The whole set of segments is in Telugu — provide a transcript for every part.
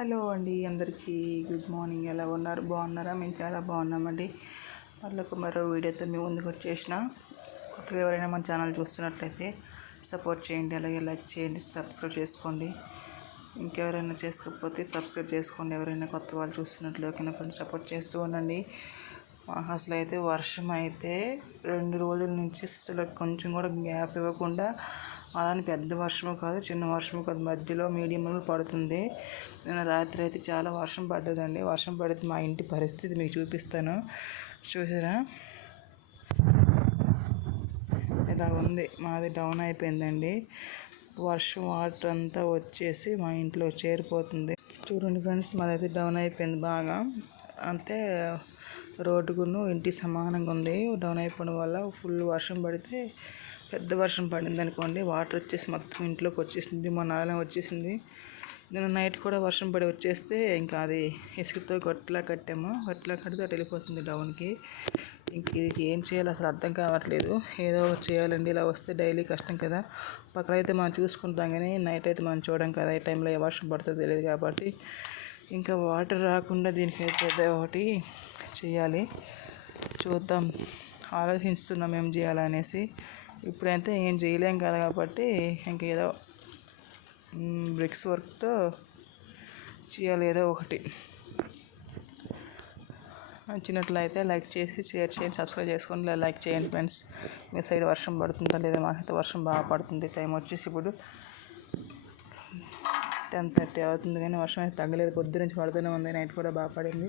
హలో అండి అందరికీ గుడ్ మార్నింగ్. ఎలా ఉన్నారు? బాగున్నారా? మేము చాలా బాగున్నామండి. మళ్ళీ మరో వీడియోతో మేము ముందుకు వచ్చేసిన. కొత్తగా ఎవరైనా మన ఛానల్ చూస్తున్నట్లయితే సపోర్ట్ చేయండి. అలాగే లైక్ చేయండి సబ్స్క్రైబ్ చేసుకోండి. ఇంకెవరైనా చేసుకోకపోతే సబ్స్క్రైబ్ చేసుకోండి. ఎవరైనా కొత్త వాళ్ళు చూస్తున్నట్లు కింద ఫ్రెండ్స్ సపోర్ట్ చేస్తూ ఉండండి. మాకు అసలు అయితే వర్షం అయితే రెండు రోజుల నుంచి అసలు కొంచెం కూడా గ్యాప్ ఇవ్వకుండా అలానే పెద్ద వర్షము కాదు చిన్న వర్షము కాదు. మధ్యలో మీడియంలో పడుతుంది. నిన్న రాత్రి అయితే చాలా వర్షం పడ్డదండి. వర్షం పడితే మా ఇంటి పరిస్థితి మీకు చూపిస్తాను. చూసారా? ఇలా ఉంది. మాది డౌన్ అయిపోయిందండి. వర్షం వాటర్ అంతా వచ్చేసి మా ఇంట్లో చేరిపోతుంది. చూడండి ఫ్రెండ్స్ మాదైతే డౌన్ అయిపోయింది బాగా. అంతే రోడ్డుకును ఇంటి సమానంగా ఉంది. డౌన్ అయిపోవడం వల్ల ఫుల్ వర్షం పడితే పెద్ద వర్షం పడింది అనుకోండి వాటర్ వచ్చేసి మొత్తం ఇంట్లోకి వచ్చేసింది మొన్న అలానే వచ్చేసింది. నిన్న నైట్ కూడా వర్షం పడి వచ్చేస్తే ఇంకా అది ఇసుకతో గట్లా కట్టాము. గట్లా కడితే అటు వెళ్ళిపోతుంది డౌన్కి. ఇంక ఇది ఏం చేయాలో అసలు అర్థం కావట్లేదు. ఏదో ఒకటి చేయాలండి ఇలా వస్తే డైలీ కష్టం కదా. పక్కన అయితే మనం చూసుకుంటాం కానీ నైట్ అయితే మనం చూడడం కదా ఏ టైంలో ఏ వర్షం పడుతుందో తెలియదు కాబట్టి. ఇంకా వాటర్ రాకుండా దీనికి అయితే ఒకటి చేయాలి. చూద్దాం. ఆలోచిస్తున్నాం ఏం చేయాలనేసి. ఇప్పుడైతే ఏం చేయలేం కదా కాబట్టి ఇంకేదో బ్రిక్స్ వర్క్తో చేయాలి ఏదో ఒకటి. నచ్చినట్లయితే లైక్ చేసి షేర్ చేయండి సబ్స్క్రైబ్ చేసుకోండి. లైక్ చేయండి ఫ్రెండ్స్. మీ సైడ్ వర్షం పడుతుందా లేదా? మాకైతే వర్షం బాగా పడుతుంది. టైం వచ్చేసి ఇప్పుడు టెన్ థర్టీ అవుతుంది కానీ వర్షం అయితే తగ్గలేదు. పొద్దు నుంచి పడుతూనే ఉంది. నైట్ కూడా బాగా పడింది.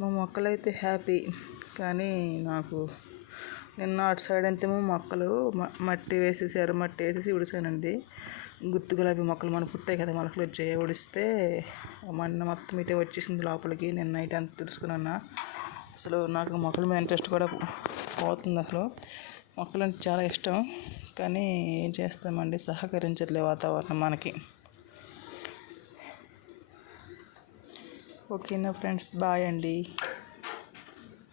మా మొక్కలు అయితే హ్యాపీ. కానీ నాకు నిన్న అటు సైడ్ అంతేమో మొక్కలు మట్టి వేసేసి ఎర్ర మట్టి వేసేసి ఉడిసానండి. గుత్తు గులాబీ మొక్కలు మన పుట్టాయి కదా మొలకలు వచ్చాయి ఉడిస్తే మొన్న మొత్తం ఇటే వచ్చేసింది లోపలికి. నేను నైట్ అంత తెలుసుకున్నా అసలు నాకు మొక్కల మీద ఇంట్రెస్ట్ కూడా పోతుంది అసలు. మొక్కలు అంటే చాలా ఇష్టం. కానీ ఏం చేస్తామండి? సహకరించట్లే వాతావరణం మనకి. ఓకేనా ఫ్రెండ్స్ బాయ్ అండి.